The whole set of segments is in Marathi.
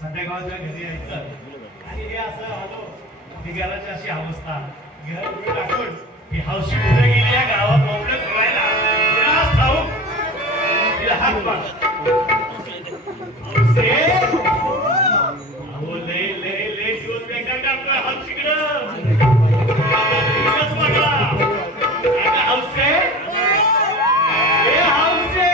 संध्याकाळच्या घरी यायचं आणि हे असं आलो घराची अशी अवस्था घर उघड टाकून ही हौशी पुढे गेली या गावात बोबडे फिरायला तिला ठाऊक तिला हात पाड हौसे अहो लय लय लय दिवस बेकार टाकतोय हौशीकडं दिवस पडला अगं हौसे हे हौसे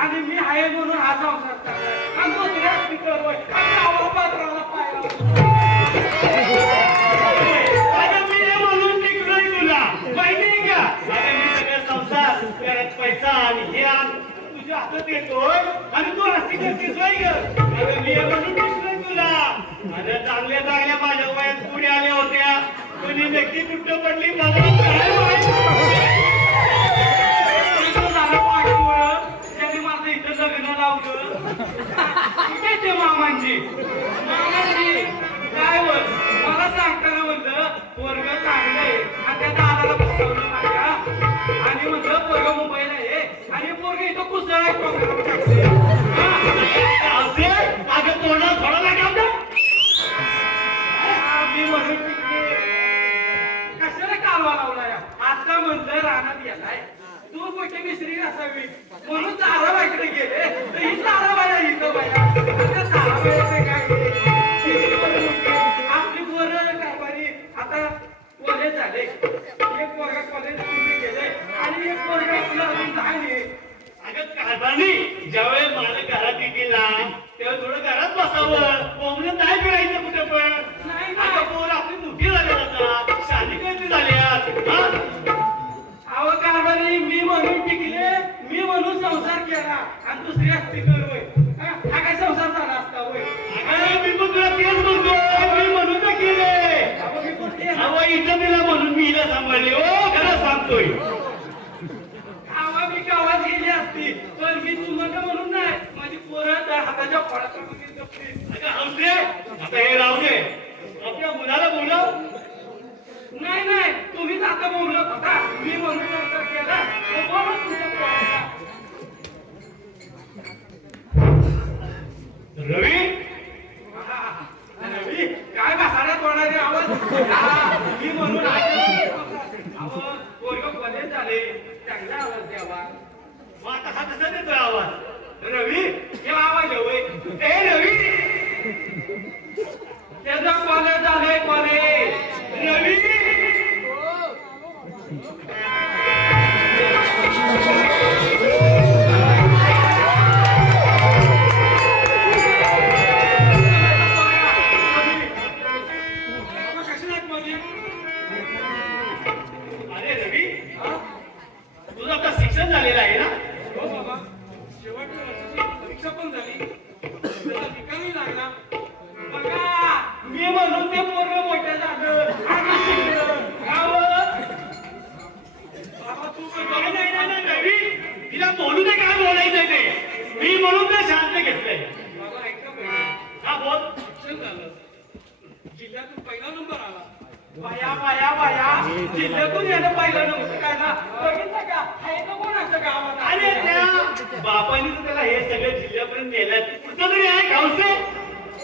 आणि मी आहे म्हणून हा संसार करणार आणि दुसऱ्या स्पीकरवर म्हणून टिकलोय तुला माहिती का अरे मी सगळं संसार घरात पैसा आणि हे तुझ्या हातात येतोय आणि तू हस्ती करतेस अरे मी म्हणून टिकलोय तुला अरे चांगल्या चांगल्या माझ्या वयात पुढे आल्या होत्या कोणी व्यक्ती कुठं पडली मला काय माहिती लग्न लावलं ते मामांची काय बोल मला सांगताना म्हणलं पोरग चांगलं आहे आणि त्या दादाला फसवलं माझ्या आणि म्हणलं पोरग मुंबईला आहे आणि पोरग इथं कुसळ आहे अगं तोंडात थोडा लागा मी म्हणून कशाला कालवा लावला आता म्हणलं रानात गेलाय तू मोठी मिस्त्री असावी म्हणून ताराबाईकडे गेले तर ही ताराबाई इथं बाया ताराबाईचे काय आपली पोरं कारभारी आता कॉलेज झाले एक पोरगा कॉलेज गेले आणि एक पोरगा आपला अजून झाले अगं कारभारी ज्यावेळेस मला घरात गेला तेव्हा थोडं घरात बसावं कोंबड्यात नाही फिरायचं कुठं पण नाही आता पोरं आपली मोठी झाल्या आता शादी कधी झाल्यात अहो कारभारी मी म्हणून टिकले मी म्हणून संसार केला आणि दुसरी असती कर होय हा काय संसार झाला असता होय मी पण तुला तेच म्हणतो मी म्हणून तर केले अहो इथं तिला म्हणून मी हिला सांभाळले ओ खरं सांगतोय आवा मी गावात गेली असती पण मी तुम्हाला म्हणून नाही माझी पोरं त्या हाताच्या फळात हौसे आता हे राहू दे आपल्या मुलाला बोलव नाही नाही तुम्हीच आता बोलत होता मी म्हणून नंतर केला रवी रवी काय बसायला तोडायचे आवाज मी म्हणून पोरग कॉलेज झाले चांगला आवाज द्यावा मग आता हा कसा देतोय आवाज रवी हे आवाज होय ए रवी त्याचं कॉलेज झालंय कॉलेज रवी अरे रवी तुझं आता शिक्षण झालेलं आहे ना हो बाबा शेवटच्या वर्षाची परीक्षा पण झाली त्याचा निकालही लागला बघा मी म्हणून ते पोरग मोठं झालं आणि शिकलं बाबा तू नाही रवी तिला बोलू दे काय बोलायचं ते मी म्हणून ते शांत घेतलंय बाबा ऐका पाहिजे हा बोल शिक्षण झालं जिल्ह्यातून पहिला नंबर आला बाया बाया बाया जिल्ह्यातून यानं पहिला नंबर काढला बघितलं का हे तर कोण असं गावात अरे त्या बापाने तर त्याला हे सगळं जिल्ह्यापर्यंत नेलं कुठं तरी आहे गावचे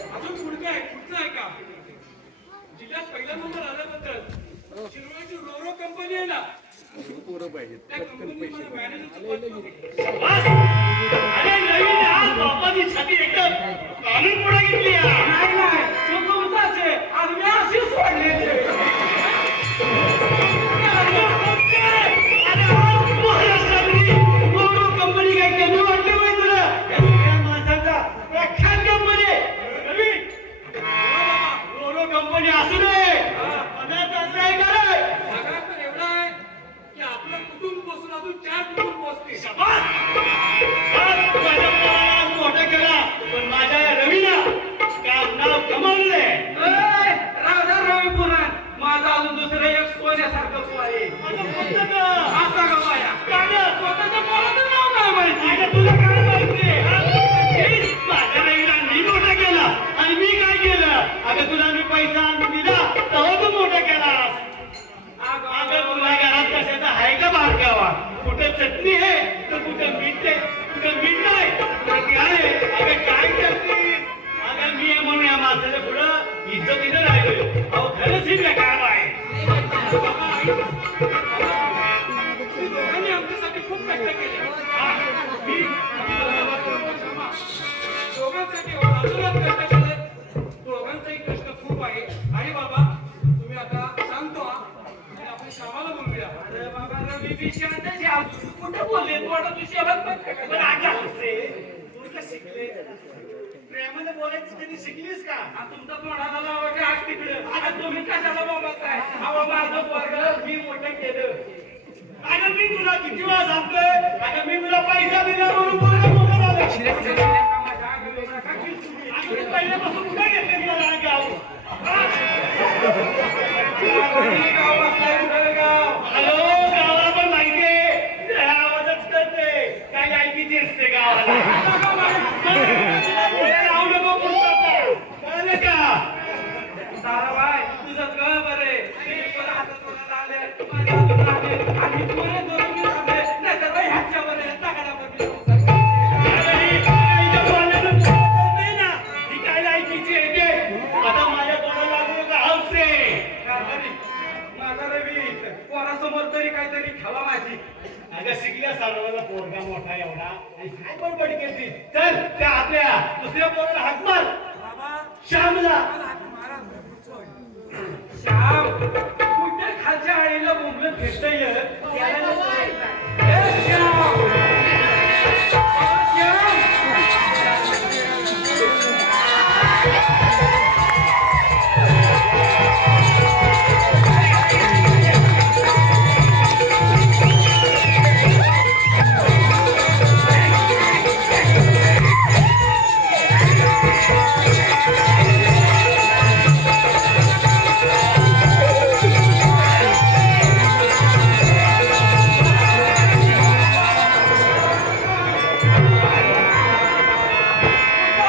अजून पुढचं आहे का शिरवाची रोरो कंपनी आहे ना त्या कंपनीमध्ये मॅनेजरचं पद बघ. बस. अरे नवीन आज बापाची छाती एकदम काढून पुढे घेतली आहे. नाही तो तुमचाच आहे आणि मी अशीच सोडलेली आहे. अरे आज महाराष्ट्रातली रोरो कंपनी काय कमी वाटली पाहिजे तुला? या सगळ्या माणसांचा प्रख्यात कंपनी आहे. नवीन रोरो कंपनी असू नये पगार चांगला आहे का रे? पगार तर एवढा आहे की आपलं कुटुंब पोचून अजून 4 कुटुंब पोचतील. शाबास. बस, माझ्या मुलाला आज मोठा केला पण माझ्या या रवीला काम नाव कमावलंय. ए, राधा रवी पुराण माझा अजून दुसरं एक सोन्यासारखं पो आहे. माझं कोणतं का? असा का बाया? गाणं. स्वतःच्या पोराचं नाव नाही माहिती. अरे तुला काय माहिती? हा? हेच माझ्या रवीला मी मोठा केला आणि मी काय केलं? अगं तुला मी पैसा आणून दिला तेव्हा तू मोठा केलास. अगं तुला घरात कशाचा आहे का बारकावा? कुठं चटणी आहे तर कुठं मीठ आहे, कुठं मीठ नाही तर ती आहे. अगं काय करते? अगं मी आहे म्हणून या माणसाच्या पुढं इज्जतीनं राहिलोय. अहो खरंच ही बेकार आहे. तुम्ही दोघांनी आमच्यासाठी खूप कष्ट केले. हा, मी दोघांसाठी अजूनच कष्ट केले. दोघांचाही कष्ट खूप आहे. आणि बाबा तुम्ही आता शांत व्हा आणि आपण श्यामाला बोलूया. अरे बाबा रवी बी शांत आहे. अजून कुठं बोलले तू? आता तू शहरात पण राजा हसे. तू का शिकले? प्रेमाने बोलायचं कधी शिकलीस का? हा तुमचा तोंडाला लावायचे आज तिकडं. आता तुम्ही कशाला बोलताय? अहो माझं पोरगं मी मोठं केलं. अगं मी तुला किती वेळा सांगतोय? अगं मी तुला पैसा दिला म्हणून पोरगं मोठं झालं. अगं तू पहिल्यापासून कुठे घेतलं गेलं हा गाव? हा? हॅलो, गावाला पण माहितीये. त्या आवाजच करते. काय लायकीची असते गावाला. पुढे राहू नको पुढचं. कळलं का? ताराबाई तुझं कळ बरे. मी पण आता तुला आले माझ्या हातून आले आणि तुला दोन दिवस आले नाहीतर बाई ह्याच्यावर टाकायला बघले. अरे ही इथं बोलण्याचं तुला कळतंय ना? ही काय लायकीची आहे ते? आता माझ्या तोंडाला लागू नका, हौस आहे. माझा रवी पोरासमोर तरी काहीतरी ठेवा माझी. अगं शिकल्या सर्वांना पोरगा मोठा एवढा आणि काय बडबड केली? चल त्या आपल्या दुसऱ्या पोराला हात मार. श्यामला. श्याम कुठे खालच्या आईला बोंबलत भेटतय त्याला नसतं. ए, श्याम! श्याम!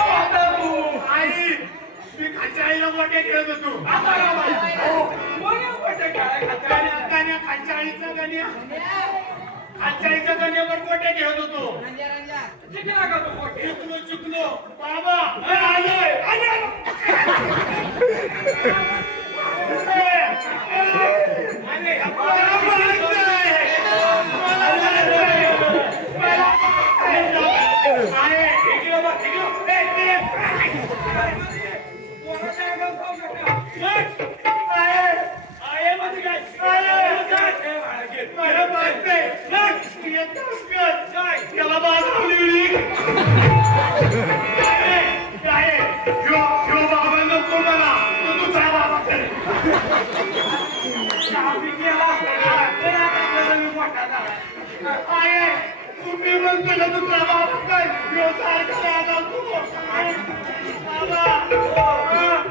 आई मी खालच्या आईला मोठे खेळत होतो. खालच्या आईचा गण्या खालच्या आईचा गण्यावर गोट्या खेळत होतो. चुकलो चुकलो बाबा. आलोय आलोय. तुम्ही म्हणतो ना दुसरा बाबा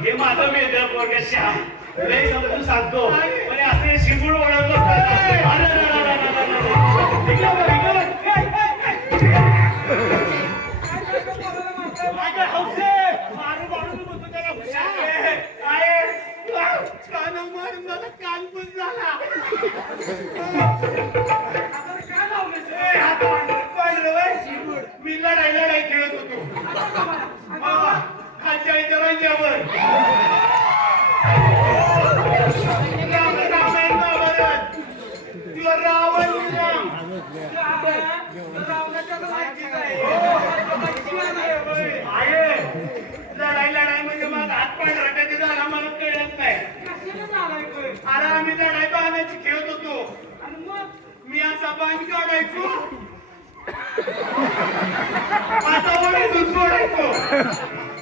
हे माझं मेंढ्या पोरगे श्याम लय समजून सांगतो पण असे शिंगूळ ओळख मारू मारून म्हणतो त्याला हुशार कान मारून मला कान पण झाला. मी लढाई लढाई खेळत होतो खालच्या आईच्या रांच्यावर. रामायण असा बांध काढायचो, आता ओढायचो, सोडायचो,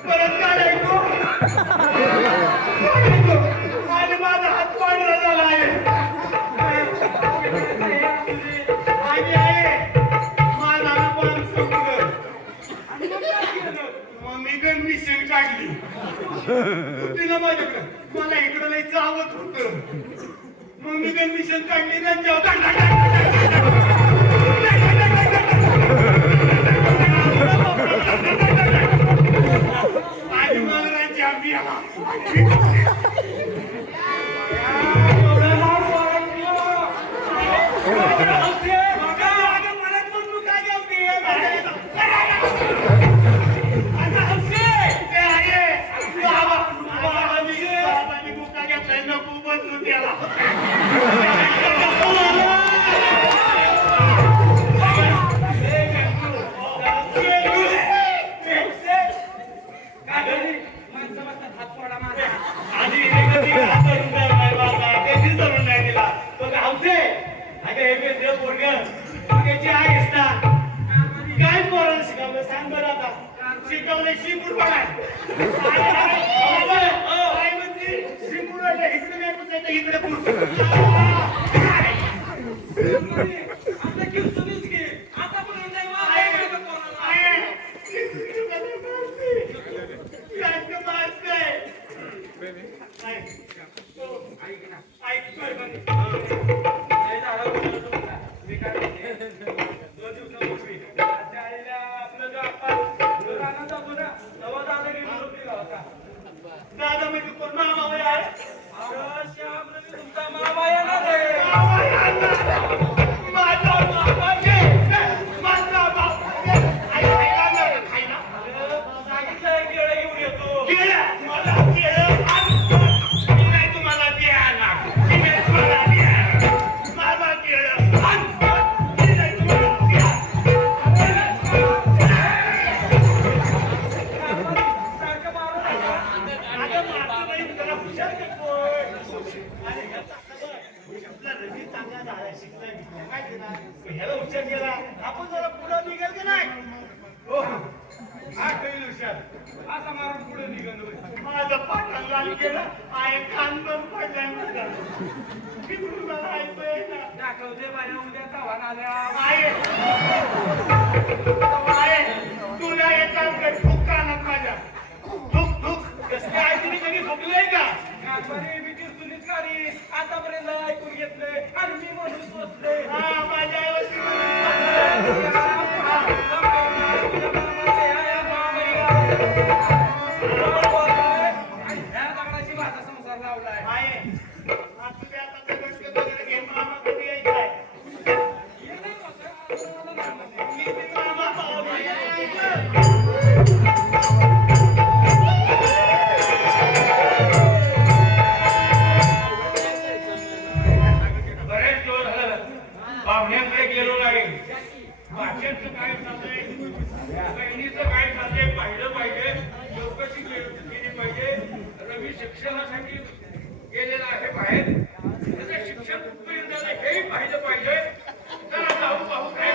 परत काढायचो, सोडायचो आणि माझा हात पांढरा झाला आहे. आणि आहे माझा पण संपलं. मग मी गण मिशन काढली. तिला माझ्याकडं मला इकडं लई चावत होतं. मग मी गण मिशन काढली रंजाव आणि मला रंजा आला. काय पोराला शिकवलं सांग बरं आता. शिकवलं शिंपूड पडाय काय म्हणते शिंपूड इकडे नाही पुसायचं इकडे पुस. दादा म्हणजे कोण मामा वय आहे. तुमचा मामा येणार माझा बाबा माझा बाबा खायला सांगितलं केळं घेऊन येतो. केळं मला केळं मी नाही तुम्हाला द्यायला. मी नाही तुम्हाला द्यायला. माझा केळं मी नाही तुम्हाला द्यायला. ह्याला हुशार केला आपण जरा पुढं निघाल का नाही. हो हा काही हुशार असा मारून पुढे निघाल. माझं पाठाला लाल केलं आहे कान बंद पडलाय माझा. मला ऐकतोय ना दाखवते माझ्या उद्या चव्हाण आल्या तुला येतात का ठोक कानात माझ्या ठोक ठोक कसली आहे तुम्ही कधी ठोकलंय का. मी सुनीच गाडी आतापर्यंत ऐकून घेतलंय आणि मी म्हणून बसले. हा माझ्या माझा संसार लावलाय आहे. तुम्ही आता दगड वगैरे घेऊन मामा कधी यायचाय. मी मामा पाहुण्याकडे गेलो नाही. भाषेचं काय चाललंय बहिणीचं काय चाललंय पाहिलं पाहिजे. चौकशी केली पाहिजे. रवी शिक्षणासाठी गेलेला आहे बाहेर. त्याचं शिक्षण कुठपर्यंत झालं हेही पाहिलं पाहिजे. चला जाऊ पाहू काय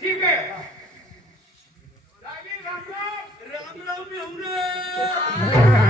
ठीक आहे. राम राम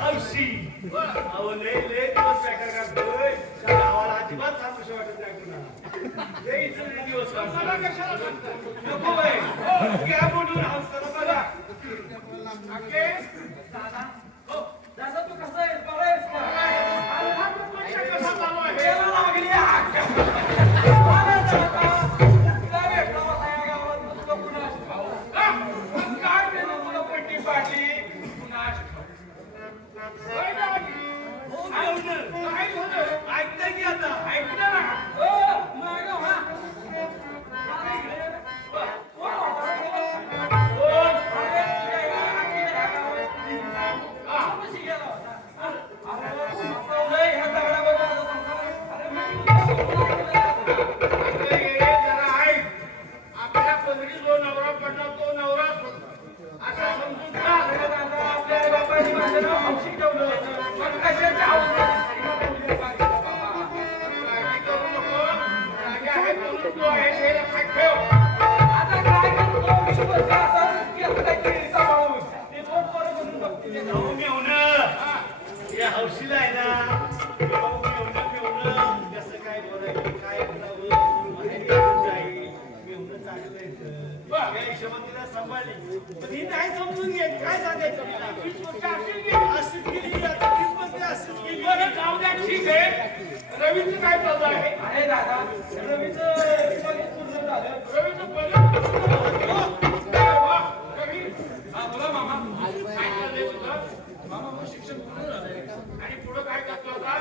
हौशी अहो लय लय दिवस पॅकर करतोय गावाला अजिबात सांगूशी वाटत नाही कुणाला लय इथं दिवस मला कशाला सांगता नको बाई घ्या बोलून हौसाला बघा ओके दादा हो दादा तू कसा आहेस बरा आहेस का अरे हा तू परीक्षा कसा चालू आहे याला लागली आग. अरे दादा तुला भेटला होता या गावात मग तुला कुणास ठाऊक. मग काय केलं तुला पट्टी पाडली कुणास ठाऊक. होय ना? हो मेवणं. काय झालं ऐकतंय की आता ऐकलं ना हो मागं हा आता इकडे कोण होता कोण अरे तुझ्या या आखीच्या गावात हा कशी गेला होता अरे ह्या दगडावर अरे आपल्या पदरी जो नवरा पडला तो नवरा असा समजून का आपल्या बापाची माझं नाव हौशी ठेवलं होतं पण कशाच्या हौशी काळजी करू नको राजा आहे म्हणून तो आहे हे लक्षात ठेव आता काय करतो विश्वास असं केलं काय केली सांभाळून ते दोन पोरं म्हणून बघते ते भाऊ मेवणं या हौशीला आहे ना भाऊ मेवणं कसं काय बोलायचं काय बोलावं माहिती येऊन जाईल मेवणं चांगलं आहे या हिशोबात तिला सांभाळली पण ही नाही समजून घेत काय सांगायचं मला 20 वर्ष अशीच गेली आता 30 वर्ष अशीच गेली बरं जाऊ द्या ठीक आहे रवीचं काय चालू आहे अरे दादा रवीचं कॉलेज पूर्ण झालं रवीचं बजेट रवी हा बोला मामा काय चाललंय तुझं मामा मग शिक्षण पूर्ण झालंय आणि पुढं काय करतो आता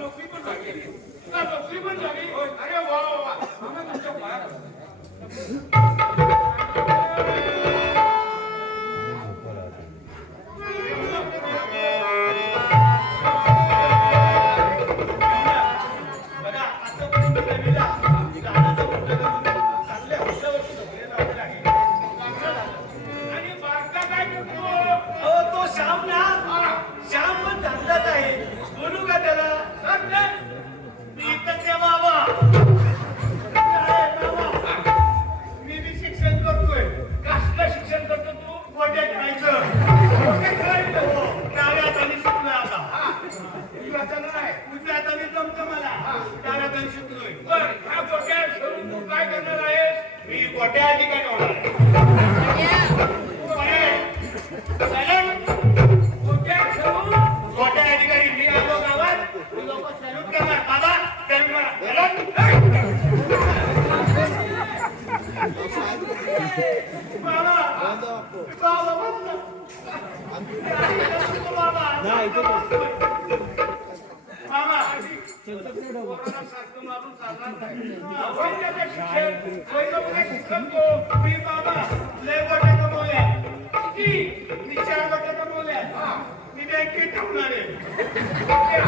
नोकरी पण लागली तुला नोकरी पण झाली अरे वा वा वा मामा तुमच्या पायात बघा आतापर्यंत रवीला गाण्याचं मोठं करून चांगल्या हुशावरती नोकरी लावलेलं आहे चांगलं झालं आणि बारका काय करतो अहो तो श्याम ना श्याम पण चांगलाच आहे बोलू का त्याला मी इथं ते बाबा मी बी शिक्षण करतोय कसलं शिक्षण करतो तू गोट्या खेळायचं हो डाव्या हाताने शिकलोय आता उजव्या हाताने नाही उजव्या हाताने जमतं मला डाव्या हाताने शिकलोय बर ह्या गोट्या खेळून तू काय करणार आहेस मी गोट्या अधिकारी होणार गोट्या खेळून गोट्या अधिकारी मी आलो गावात तू लोक सॅल्यूट करणार बाबा सॅल्यूट मी बँकेत ठेवणार आहे बँकेत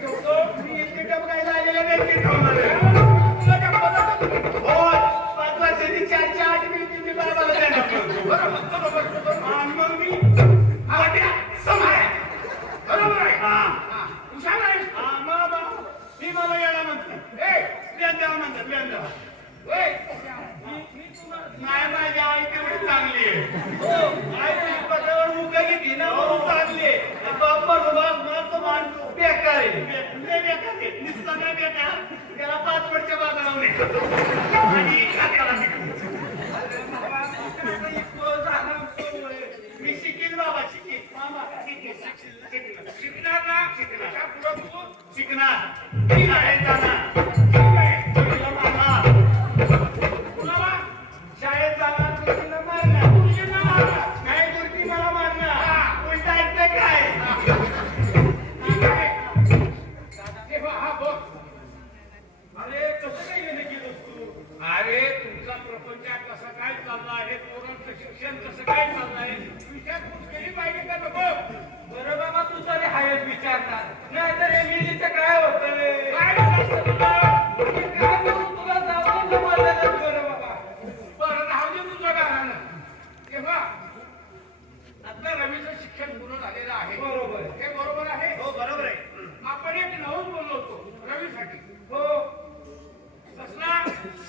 ठेवतो मी इतके टप काय आलेल्या बँकेत ठेवणार आहे हो 5 वर्षांनी 4 मिळतील मी बाबाला देणार बरोबर आणि मग मी गोट्या सांभाळ बरोबर आहे हुशार आहेस बाबा मी मला याला म्हणतो व्यान द्यावा म्हणतात व्यान द्यावा नाही माझी आई तेवढी चांगली आहे आई पदावर मुका घेतली ना म्हणून चांगली आहे बाप्पा मला तो माणूस बेकार आहे बेकार आहे नुसता नाही बेकार त्याला 5 वर्ष बाजारावर आणि खात्याला मी शिकेल बाबा शिकेल मामा शिकणार ना शिकणार पुढं तू शिकणार शाळेत जाणार शाळेत जाणार तुझीला मारणार तुझीला मारणार नाही गुरुजी मला मारणार उलटा ऐकतंय काय ठीक आहे हा बोल अरे कसं काय गेलं केलं तू अरे तुमचा प्रपंच कसा काय चालला आहे पोरांचं शिक्षण कसं काय चाललं आहे विचारपूस केली पाहिजे का नको बरं बाबा तू तरी हायच विचारणार नाहीतर हे मिलीचं काय होतं रे काय असतं तुला काय करू तुला जाऊन बरं बाबा बरं राहू दे तुझ्या घरानं तेव्हा आता रवीचं शिक्षण पूर्ण झालेलं आहे बरोबर हे बरोबर आहे हो बरोबर आहे आपण एक नवं बोललो होतो रवीसाठी हो कसला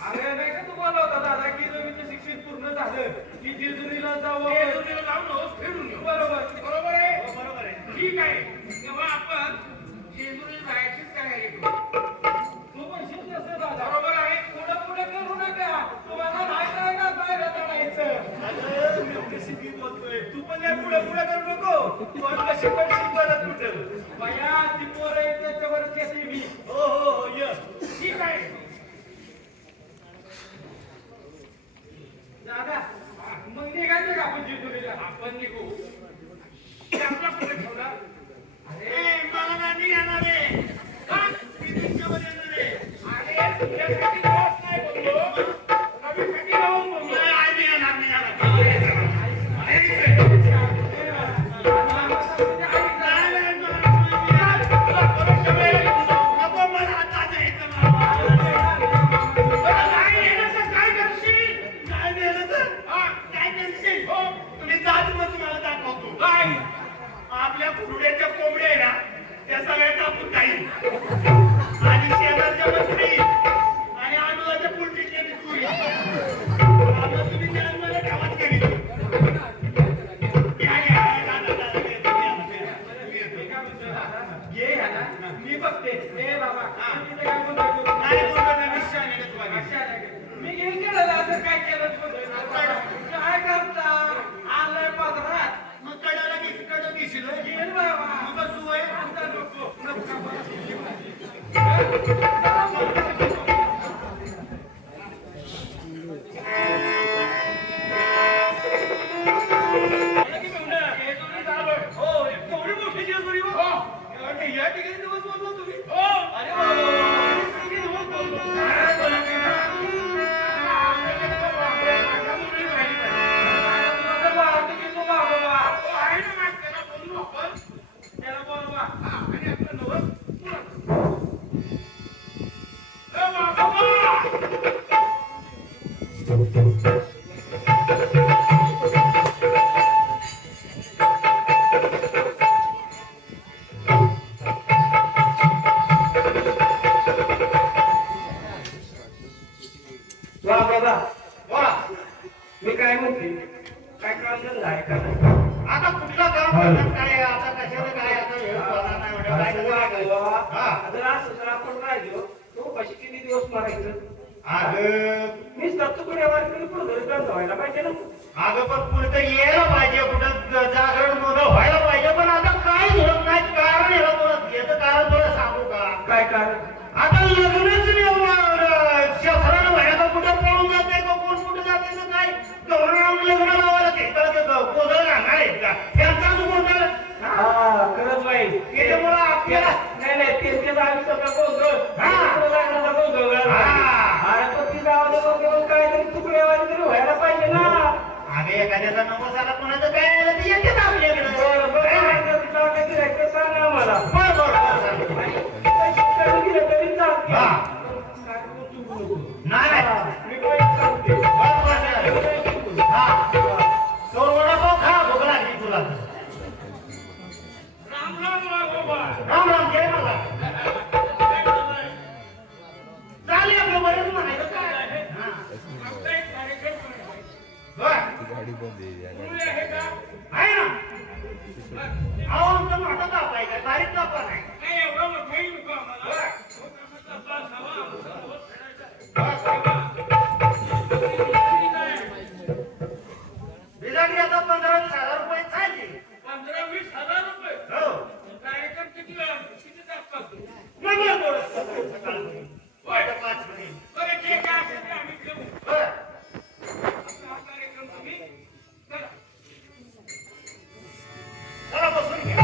अरे नाही का तू बोलला होता दादा की रवीचं शिक्षण पूर्ण झालं की जेजुरीला जाऊ जेजुरीला जाऊन ठीक आहे तेव्हा आपण जेजुरी जायची तयारी करू. तू म्हणशील तसं दादा. बरोबर आहे. पुढे पुढे करू नका. तुम्हाला माहित आहे का बाहेर चढायचं. अरे मी एवढी शिकी बोलतोय. तू पण या पुढे पुढे करू नको. तू आणि कशी पण शिकवत कुठं. बया ती पोरं आहेत त्याच्यावरच येते मी. हो ये. ठीक आहे दादा मग निघायचं का आपण जेजुरीला? आपण निघू. ते आपला पुढे ठेवणार. ए, मला नाही येणार आहे. का? मी तुमच्यावर येणार आहे. अरे तुझ्यासाठी दिवस नाही बोललो. रवीसाठी राहून बोललो. नाही, मी येणार, मी येणार. नाही, नाही, नाही, नाही, नाही, नाही, नाही. नाही, तुला परत वेळ नको मला आता जायचं मला. नाही येण्याचं काय करशील? काय नेलं तर? हा, काय करशील? हो. तुम्ही जात मग तुम्हाला दाखवतो. काय? आपल्या कुरड्याच्या कोंबड्या आहे ना त्या सगळ्या कापून खाईल आणि शेजारच्या पण खाईल आणि अनुदाच्या पुलटीतल्या बी चुरी. आता तुम्ही त्या मला गावात गेली. या, या, या, दादा, मी काय म्हणतोय दादा? ये ह्याला. मी बघते. ए बाबा, तिथे काय म्हणतोय? नाही बोलतो ना, मी शहाणे आहे तुम्हाला. अच्छा, मी घेऊन गेलो दादा, काय केलं म्हणतोय? काय करता? आलंय पदरात. मग कडाला कडं दिसेल होय. गेल बाबा. मग बसू होय. आता नको. जेजुरी झालोय. हो, केवढी मोठी जेजुरी हो. हो. आणि या ठिकाणी दिवस बोललो तुम्ही. हो. अरे वा, वा, वा. या ठिकाणी दिवस बोललो. काय बोलत आहे ना? आपल्याकडे तो बाबा, माझ्या मुली राहिली पाहिजे. माझ्या मुलाचं बाळाचं की तो बाबा. तो आहे ना माझ्या, त्याला बोलू आपण. त्याला बोलवा. हा, आणि आपलं नवस पुरा. ए बाबा! वा दादा, बोला. मी काय म्हणते? काय काम धंदा आहे का नाही? आता कुठला काम करणार काय आता कशाला काय आता वेळ बोलणार नाही एवढं. काय करायचं? हा. जर असं तर आपण राहिलो तो कशी किती दिवस मारायचं? अगं मीच दत्तकडे वाटलं पुढे घरी बंद व्हायला पाहिजे ना. अगं पण पुढचं यायला पाहिजे कुठं जागरण मोठं व्हायला पाहिजे पण आता काय होत नाही कारण याला तुला याचं कारण तुला सांगू का काय कारण? आता लग्नच शस्त्रानं व्हायला कुठं पळून जाते का कोण कुठं जाते तर काय गव्हर्नमेंट लग्न लावायला घेतलं कोदळ घालणार आहेत का त्यांचाच गोंधळ. हा खरंच बाई. त्याच्यामुळं आपल्याला नाही नाही त्यांच्या जागी सगळं गोंधळ. हा. लग्नाचा गोंधळ झाला. हा. अरे पण ती गावाला घेऊन काहीतरी तुकड्यावाली तरी व्हायला पाहिजे ना. अगं एखाद्याचा नवस आला कोणाचं काय आलं ते येतेच आपल्याकडे. बरं, बरं. तिला वाटतं की राहायचं सांग आम्हाला. बरं. आणि पैसे कमी दिले तरी चालते. हा. काय करू चुकू नको. नाही हा, मी पैसे सांगते. बरं. हा. तो वडापाव खा भूक लागली तुला. राम राम बाबा. राम राम जय मला. चालेल आपलं बरंच म्हणायचं काय. हा. आपला एक कार्यक्रम आहे. बरं. गाडी बंद आहे मुली आहे का? आहे ना. अहो आमचा मोठा ताप आहे का बारीक ताप नाही. नाही एवढं मोठंही नको आम्हाला. बरं. मोठा तास हवा आमचा रोज फिरायचा. बिजाडी आता 15,000 रुपये चालली. 15-20 हजार रुपये. हो. कार्यक्रम किती तास चालतो? मग थोडं. होय. 5 मिनिट. बरं, जे काय असेल ते आम्ही ठेवू. बरं. आपला हा कार्यक्रम तुम्ही करा. चला बसून घ्या.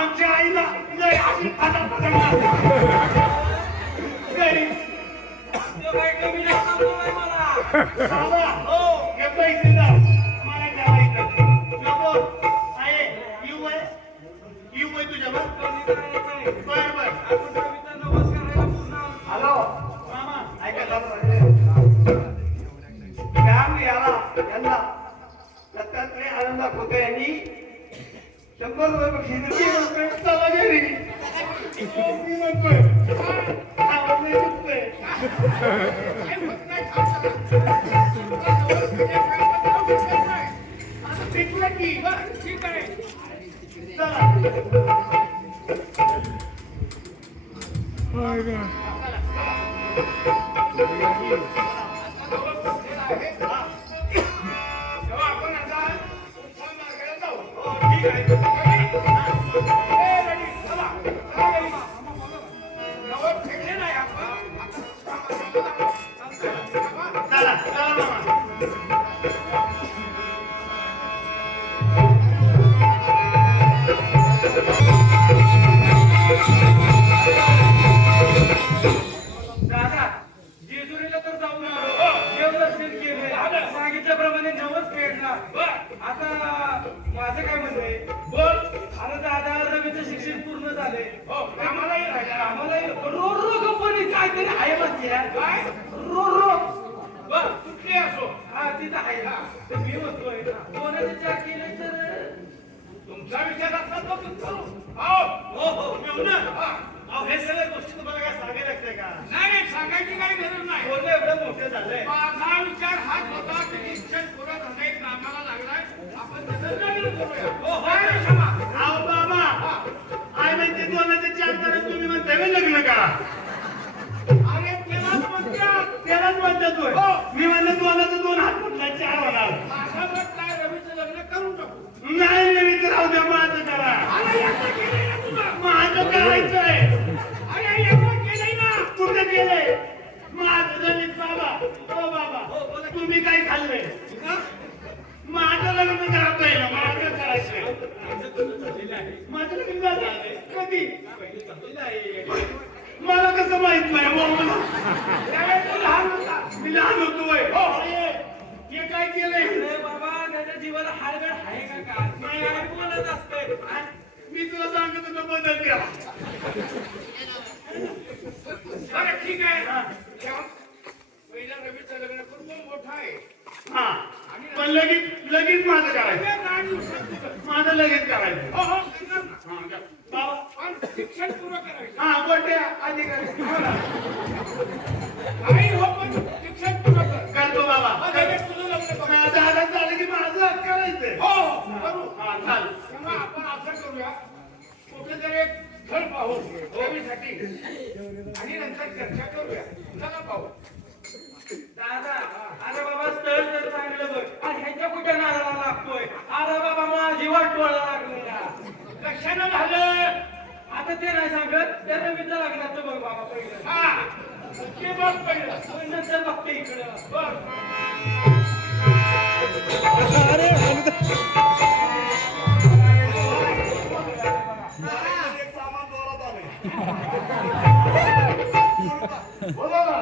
आमच्या आईला लय अशी फाटा घरी तो काय कमी जास्त बोलाय मला. बाबा हो हे पैसे द्या मला ठेवायचं नको आहे येऊ वय तुझ्या बस कमी करायचंय. बर बर आपण कविता नवस करायला पुन्हा हॅलो मामा ऐका काम यांना दत्तात्रय आनंद खोते यांनी 100 रुपये बक्षीस चला घरी मी म्हणतोय आवड नाही चुकतोय आता पिकलं की ठीक आहे. चला तेव्हा आपण आता उत्सव मार्गाला जाऊ. हो ठीक आहे ए, रेडी, चला. चला, रेडी, मा. नवस फेडले नाही आपण. चला चला मामा दादा जेजुरीला तर जाऊन आलो. देवदर्शन केले. सांगितल्याप्रमाणे नवस फेडला. आता माझं काय म्हणणं आहे बोल. अरे दादा रवीचं शिक्षण पूर्ण झाले. आम्हालाही राहिलं. आम्हालाही रो कंपनी काहीतरी आहे माहिती काय रो कुठली असो हा तिथं आहे ना. तर मी म्हणतोय कोणाचे चार केले तर तुमचा विचार असला तो करू. हो मेवणं अहो हे सगळ्या गोष्टी तुम्हाला काय सांगायला लागते का नाही सांगायची काही गरज नाही. बोलणं एवढं मोठं झालंय माझा विचार हाच होता की शिक्षण पुरं झालंय कामाला लागलाय आपण त्याचं लग्न करूया. काय क्षमा? अहो बाबा आय म्हणते दोनाचे 4 करत तुम्ही म्हणताय व्हय लग्न करा अरे तेव्हाच म्हणतात. त्यालाच म्हणतात होय मी म्हणलं दोनाचं 2 हात कुठला 4 होणार माझं मत काय रवीचं लग्न करून टाकू. नाही नाही तर राहू द्या माझं करा अरे एकदा केलंय ना तुझं. माझं करायचंय अरे एकदा केलंय ना. कुठं गेलंय माझं ललित बाबा हो बाबा तुम्ही काय खाल्लंय माझं लग्न करा पहिलं माझं करायचंय माझं लग्न झालं कधी मला कसं माहित नाही मला त्यावेळेस तू लहान होता. मी लहान होतोय हो हे काय केलंय अरे बाबा त्याच्या जीवाला हाडगड आहे का काय? नाही आहे, बोलत असते. मी तुला सांगतो तुला बदल केला बरं ठीक आहे. तेव्हा पहिलं रवीचं लग्न करून तो मोठा आहे. हा पण लगेच माझं करायचं अरे नाही दिवसात तुझं. माझं लगेच करायचं हो करणार ना. हा, बाबा पण शिक्षण पूर्ण करायचं. हा गोट्या अधिकारी हो ना. आई हो पण शिक्षण पूर्ण कर. करतो बाबा मग लगेच तुझं लग्न करू. माझं हातात झालं की माझं करायचंय हो करू. हा चालेल तेव्हा आपण असं करूया कुठे तरी एक घर पाहू रवीसाठी आणि नंतर चर्चा करूया. चला पाहू. दादा अरे बाबा स्थळ तर चांगलं बघ आणि ह्याच्या कुठे नादाला लागतोय. अरे बाबा माझी वाट डोळा लागली ना. कशानं झालं? आता ते नाही सांगत त्या रवीचं लग्नाचं बघ बाबा पहिलं. हा ते बघ पहिलं. पण नंतर बघते इकडं बघ. एक सामान जोरात आलंय बोला ना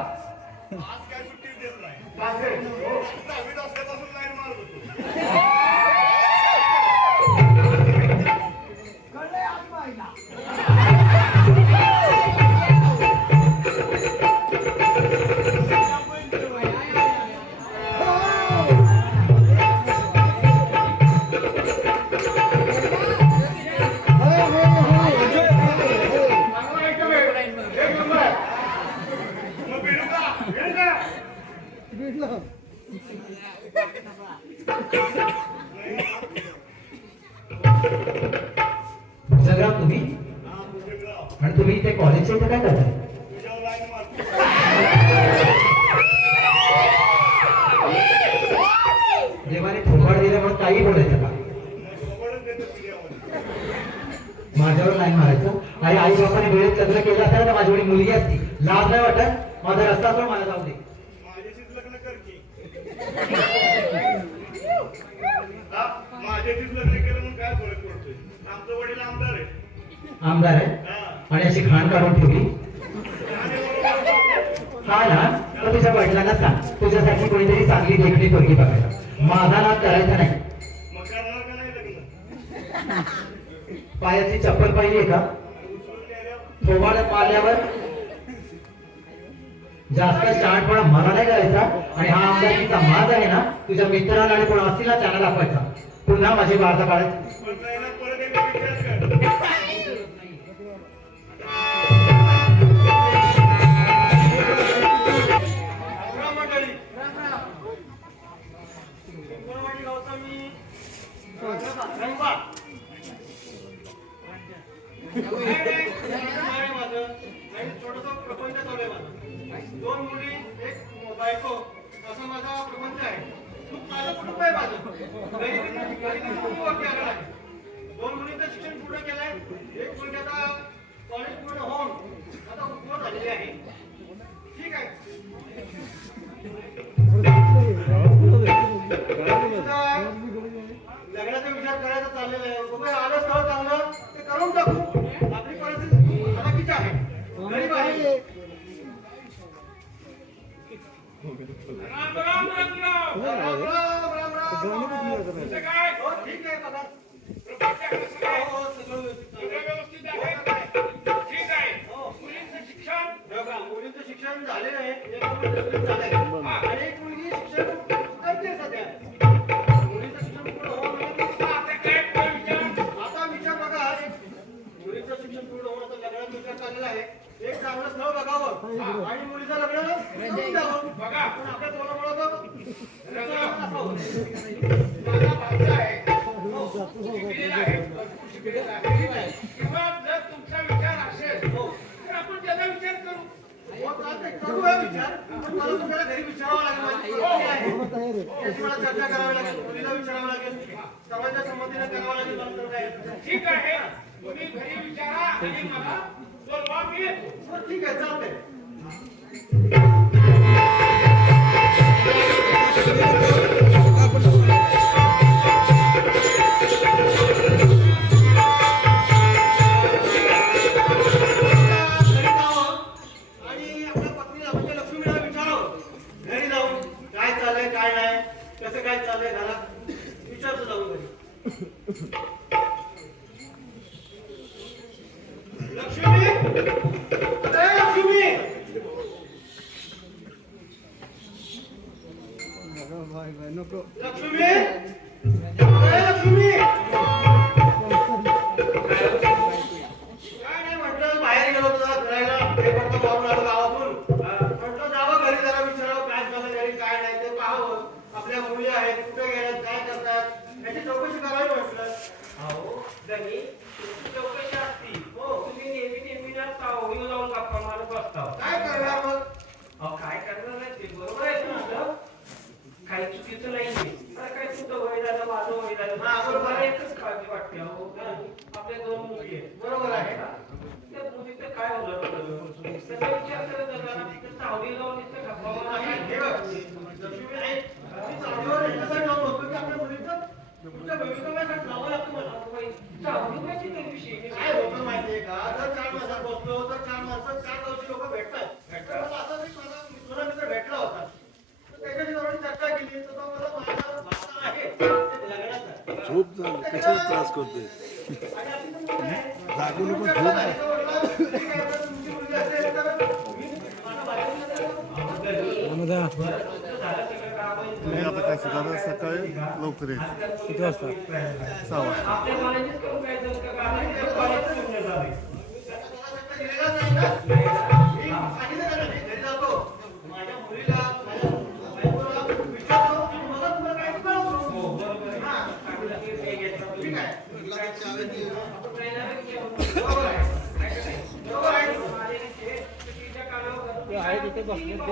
आज काय सुट्टी देत नाही 10वीत असल्यापासून लाईन मारत होतो मग भेटू का सगळं तुम्ही आणि तुम्ही इथे कॉलेजच्या इथे काय करताय? तुझ्यावर लाईन मारतो देवाने थोबाड दिलं म्हणून काही बोलायचं का? सोबतच देतो तुझ्यावर माझ्यावर लाईन मारायचं? अरे आई बापाने वेळेत लग्न केलं असेल तर माझी एवढी मुलगी असती. लाज नाही वाटत? माझा रस्ता सोड, मला जाऊ दे. माझ्याशीच लग्न कर की हा? माझ्याशीच लग्न केलं म्हणून काय फरक पडतोय आमचं वडील आमदार आहे आमदार आहे हा. आणि अशी घाण काढून ठेवली हा ना, तर तुझ्या वडिलांना सांग तुझ्यासाठी कोणीतरी चांगली देखणी पोरगी बघायला. माझा नाद करायचा नाही. मग करणार का नाही लग्न? पायाची चप्पल पाहिजे का? उचलून नेल्यावर थोबाड पाल्यावर जास्त शहाणपणा मला नाही करायचा. आणि हा आमदारकीचा माज आहे ना, तुझ्या मित्राला आणि कोण असतील ना त्यांना दाखवायचा. पुन्हा माझी वार्ता काढायची. पण नाही ना, परत एकदा विचार कर. राम मंडळी पिंपळवाडी गावचा मी रंबा. आहे माझं आणि छोटंसं प्रपंच चालू आहे माझं. 2 मुली 1 बायको असा माझा प्रपंच आहे. खूप माझं कुटुंब आहे माझं. घरी खूप मोठी आगळ आहे. 2 मुलींचं शिक्षण पूर्ण केलंय. 1 मुलगी आता कॉलेज पूर्ण होऊन आता उपयोग झालेली आहे. ठीक आहे. लग्नाचा विचार करायचा चाललेला आहे. बघूया आलं स्थळ चांगलं ते करून टाकू. आपली परिस्थिती हलाखीची आहे. गरीब आहे. राम राम राम राम राम राम राम. तुझं काय? हो ठीक आहे बघा. हो, सगळं व्यवस्थित आहे. ठीक आहे. हो. मुलींचं शिक्षण बघा, मुलींचं शिक्षण झालेलं आहे. एक मुलीचं झालंय आणि एक मुलगी शिक्षण करते सध्या. मुलीचं शिक्षण पूर्ण होऊन आता विचार बघा. मुलीचं शिक्षण पूर्ण होऊन आता लग्नाचा विचार चाललेला आहे. एक चांगलं स्थळ बघावं आणि मुलीचं लग्न करून द्यावं. बघा पण आपल्या तोंडामुळं माझा भाचा आहे. शिकलेला आहे. शिकलेला आहे. किंवा जर तुमचा विचार असेल तर आपण त्याचा विचार करू. हो चालतंय, करूया विचार. पण मला तुम्हाला घरी विचारावं लागेल. माझी पत्नी आहे. त्याची मला चर्चा करावी लागेल. मुलीला विचारावं लागेल. समाजाच्या संमतीने करावं लागेल. मला तर काय ठीक आहे. तुम्ही घरी विचारा आणि मला बोलवा. मी येतो. हो ठीक आहे चालतंय. आणि आपल्या पत्नीला म्हणजे लक्ष्मीला विचारावं. घरी जाऊन काय चाललंय काय नाही कसं काय चाललंय घरात विचारतो जाऊन घरी. लक्ष्मी अरे लक्ष्मी. लक्ष्मी अरे लक्ष्मी. काय नाही म्हटलं बाहेर गेलो होतो जरा फिरायला. हे फक्त जाऊन आलो गावातून. म्हटलं जावं घरी जरा विचारावं काय झालं घरी काय नाही ते पाहावं. आपल्या मुली आहेत कुठे गेल्यात काय करतात याची चौकशी करावी म्हटलं. अहो गणी तुमची चौकशी असती. हो तुम्ही नेहमी जाऊन गप्पा मारत बसता. काय करूया मग. अहो काय करणार नाही ते बरोबर आहे तुमचं. काही चुकीचं नाहीये. तर काय तुमचं वय झालं माझं वय झालं. हा, बरोबर आहे. एकच काळजी वाटते. अहो आपल्या 2 मुली आहेत. बरोबर आहे. त्या मुलीचं काय होणार होतं? त्याचा विचार करत होता. तर चावडी जाऊन नुसतं गप्पा मारत हे बघ, लक्ष्मी आहे. मी चावडीवर याच्यासाठी जाऊन बघतो की आपल्या मुलीचं तुमच्या भवितव्यासाठी जावं लागतं मला. चावडी पाहिजे त्या दिवशी. काय होतं माहितीये का, जर 4 माणसात बसलो तर 4 माणसात 4 गावची लोक भेटतात. तर मला असं एक माझा मित्र भेटला होता. तर त्याच्याशी थोडी चर्चा केली तर तो मला माझा भाचा आहे लग्नाचा. झोप झाली कशाला त्रास करतोय आणि आपली तर मुलगी आहे. जागू नको तुमच्या झोप घरात वडिलांना मुलगी आहे, तर तुमची मुलगी असेल तर मी माझ्या बायकोला तुम्ही आता काय सकाळ सकाळी लवकर येईल किती वाजता 6 वाजता आपल्या कॉलेजेस करून काय जमतं का? आपल्या कॉलेज पूर्ण झालंय. गेलेला नाही ना. मी सांगितलं ना, मी घरी जातो. माझ्या मुलीला माझ्या बायकोला विचारतो आणि मला तुम्हाला काय कळवतो. हां. ठीक आहे. बरोबर आहे. बरोबर आहे.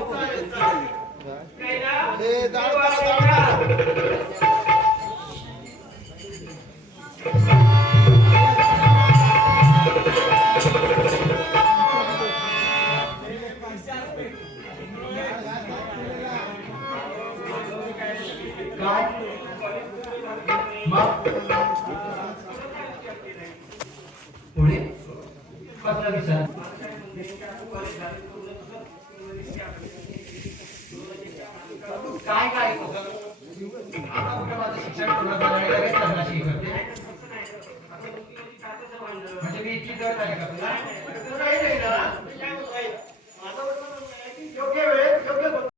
चालेल, चालेल. काय मग पुढे कसला विचार? काय काय आता कुठं माझं शिक्षण पूर्ण झालं लगेच लग्नाची करते म्हणजे मी इतकी जड झाली का तुला?